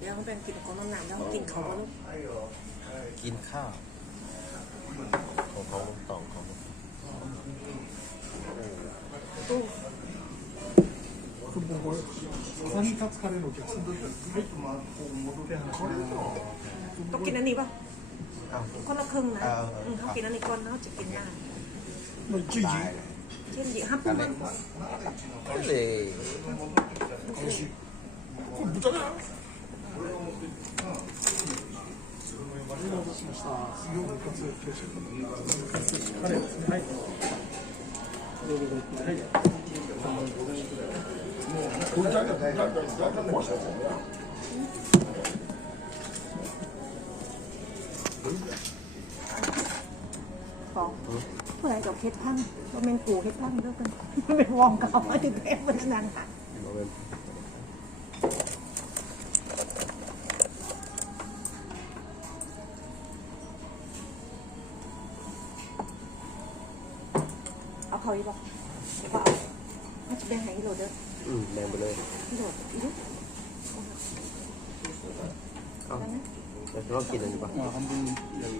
เดี๋ยวเขาเป็นกินของน้ำหนามแล้วเขากินเขาก็ลูก กินข้าวของเขาตองของ ตู้ くんぼこれ朝に立つカレーのお客さんこれ ต้องกินอันนี้ป่ะ อ้าว คนละครึ่งนะ เอาเอา อืมเขากินอันนี้ก่อนเขาจะกินหน้า のいちいち ตายเลย เช่นยี่ห้าปุ่มมัน ก็เลย 美味しいこれ豚だよ お待たせしました羊カツ定食カレーですねはいどうぞごゆっくりはいこれだけだだだだだ壊したやつだよ ของผู้ใดกับเฮ็ดพังว่าเป็นกูเฮ็ดพังด้วยกันมันเป็นวองเก่ามาถึงแพ้บนนั้นค่ะ เขาอยู่หรอกเปล่ามันจะแบ่งให้อีโหลดเด้ออืมแบ่งไปเลยอีโหลดอีโหลดเอาแล้วเรากินอะไรดีป่ะอ๋อคำพูดเลย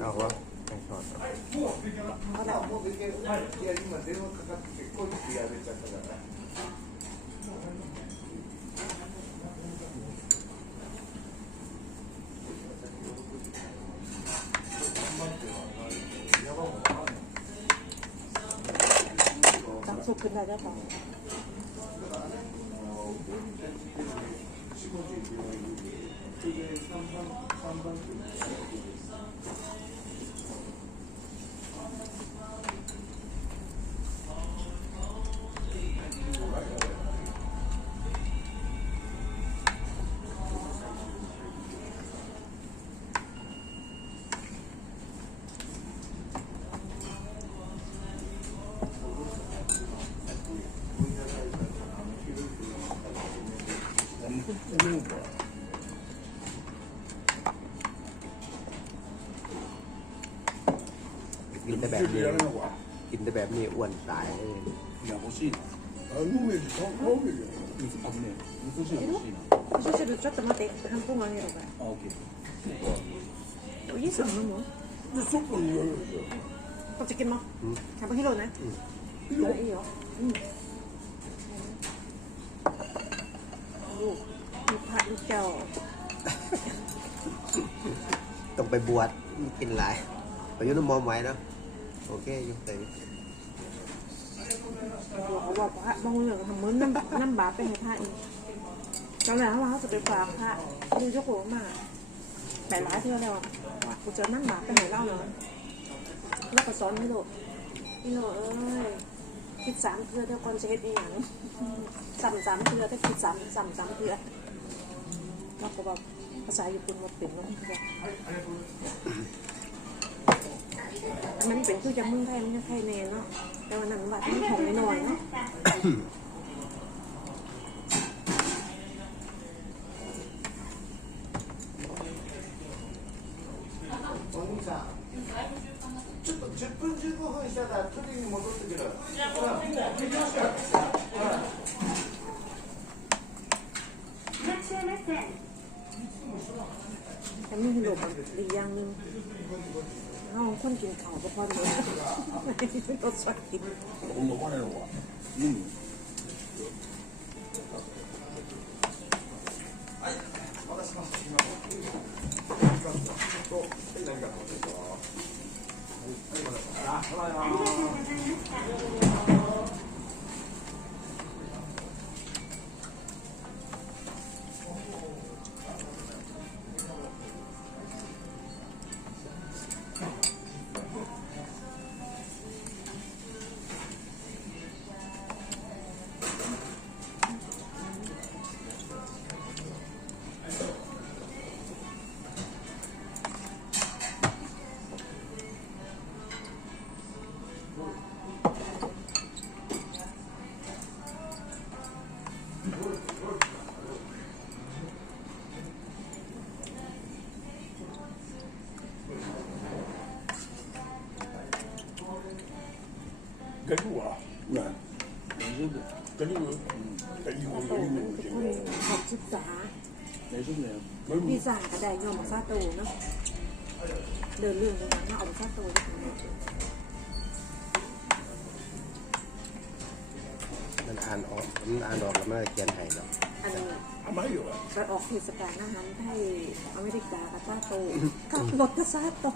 เอาวะไม่ชอบเอาแล้ว จังสุกขึ้นได้แล้ แต่แบบ 全部 นี้ やらなきゃ กินแต่แบบนี้อ้วนตายเลย いや欲しいなあ飲めるか飲めるよ水あのね味噌汁欲しいな味噌汁ちょっと待って半分あげるからあオッケーおいしそうなので外に入れるんですよ เขาจะกินมั้ยทำไปให้โหลดนะอีโหลอีเหรออืมลูกลูกพระลูกเจ้า ต้องไปบวชกินหลายไปอยุ่น้ำมอมไว้เนาะ โอเคอยุ่แต่เขาบอกว่าบางเรื่องทำเหมือนน้ำน้ำบาปไปให้พระเองตอนแรกเขาว่าเขาจะไปฝากพระดูเจ้าขมาแต่หลายเท่าแล้วะว่ากูจะนั่งบาปไปให้เล่าเลยแล้วก็สอนให้โลกนี่โลกเอ้ยคิดสามเทือเท่าก่อนจะเฮ็ดอีหยังสามสามเทือถ้าคิดสามสามสามเทือแล้วก็บอกภาษาญี่ปุ่นว่าเป็นว่า มันเป็นคือจะมึงไทยมันจะไทยแน่เนาะ แต่วันนั้นว่าต้องของน้อยๆเนาะแต่มีหลบอีกอย่างหนึ่ง เอาคนกินข้าวก็พอเลยรสชาติกิน こんなお金のは飲む เ 跟住我，嗱，跟住我，跟住我，跟住我，跟住我。學識打。你識唔識？พี่จ๋าก็ได้ยอมมาซาตูเนาะเดินเรื่องตรงนั้นเอามาซาตู มันอ่านออกมันอ่านออกแล้วม่นก็เขียนให้เนาะอันเอามาอยู่อะมัออกเทศกาลอาหารไทยอเมริกากับซาโตกับรถกับซาโต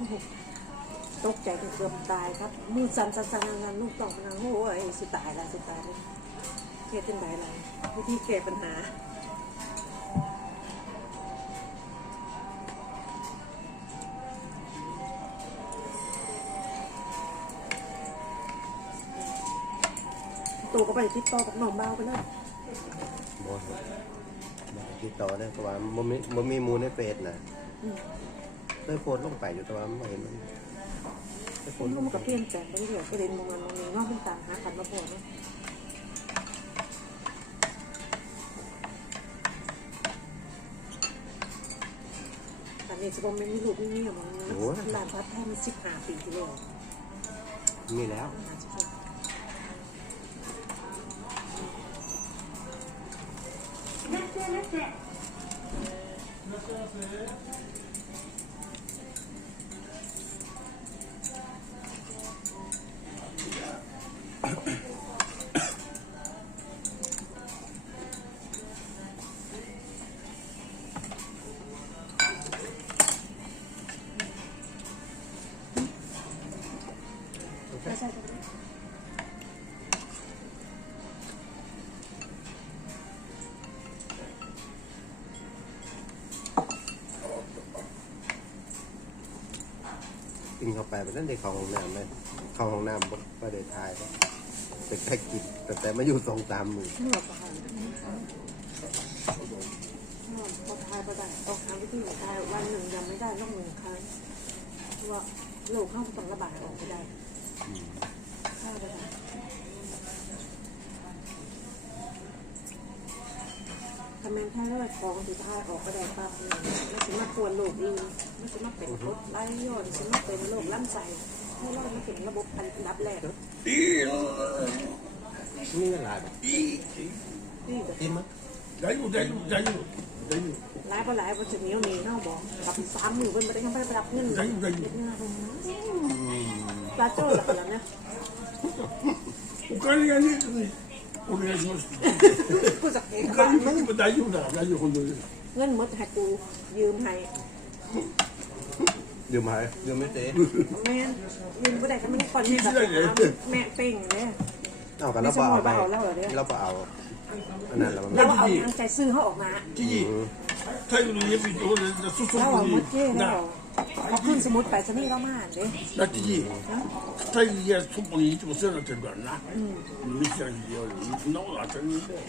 ตกใจจนเกือบตายครับมือสั่นสั่นสั่นสั่นลูกตอกนางโอ้ยสุดตายแล้วสุดตายเลยเคสเป็นไรไรวิธีแก้ปัญหา ตัวก็ไปติดต่อกับน้องเบาไปเลยบ่บ่ติดต่อได้เพราะว่าบ่มีบ่มีหมูลในเฟซน่ะอืมเคยโพสต์ลงไปอยู่แต่ว่าบ่เห็นมันเคยโพคสนต์ลรู้งมันไปกับเปลี่ยนแปลงไปเรื่อยๆประเด็นมองมันมองนี้นอกเป็นต่างหากันมาพอเนาะแต่นี่จะบอกไม่มีลูกไม่มีอะมันมันหลานพัดแท้มันสิบห้าปีที่แล้วมีแล้ว หาสิบหก いらっしゃいませ。 กินเข้าไปมันนั่นได้เข้าห้องน้ำไหมเข้าห้องน้ำบ่บ่ได้ทายเนาะแต่แค่กินแต่แต่มาอยู่สองสามมือเมื่อประมาณพอทายไปได้ออกทางวิธีทายวันหนึ่งยังไม่ได้ต้องหนึ่งครั้งเพราะว่าโรคเข้าต้องระบายออกไปได้อืมข้าวไปได้ ทำไมถ้าเราของสุดท้ายออกก็ได้ปั๊บเลยไม่ใช่มาปวดโลกอีกไม่ใช่มาเป็นโรคไร้ยอดไม่ใช่มาเป็นโรคล่ำใส้ให้เราไม่ถึงระบบอันดับแรกนี่หลายเต็มมั้ยได้อยู่ได้อยู่ได้อยู่ได้อยู่หลายปหลายปจะเหนียวเหนียวบอกรับสามหมื่นเป็นไปได้ยังไม่ได้รับเงินได้อยู่ได้อยู่ปลาโจ้หลักแล้วเนี่ะ O cara ia ali. お願いします กูสักเอง お บ้า 金何も大丈夫だ大丈夫本当に เงินหมดให้กูยืมให้ ดื่มหายดื่มไม่เตะ แม่ยืมก็ได้ก็ไม่ได้ก่อนที่จะแม่เป่งเนี่ย เอากันแล้วเปล่าเอาไป ไม่ใช่หมดเปล่าแล้วเหรอเนี่ย เราเปล่าอันนั้นเรา แล้วเอาทางใจซื้อเขาออกมา 知事太陽の家見て俺そそ แล้วเอา こ หม に ดเจ้แล้ว な เขาขึ้นสมุดไปซะนี่เรามาเด้ な知事太陽がそこにいつも世話になってるからな見てないよそんなことあったらいいんだよ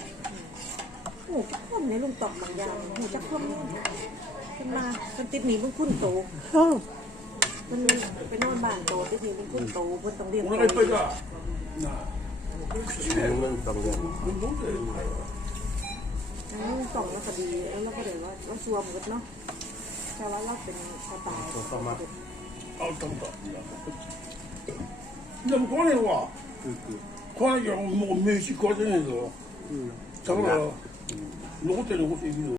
โอ้คนในลุงตอกบางอย่างโหจะคว่ำขึ้นมาเป็นติดหนีมันคุ้นโตมันไปนอนบ้านโตติดหนีมันคุ้นโตเพิ่นต้องเรียน お腹いっぱいかなあ มันต้องเรียน 飲んで ลุงตอกแล้วก็ดีแล้วเราก็เดี๋ยวว่าว่าซัวหมดเนาะ แต่ว่าเราเป็นสไตล์ あったんだでも来ねえわ来なきゃもう飯食わせねえぞだから残ってる残っているよ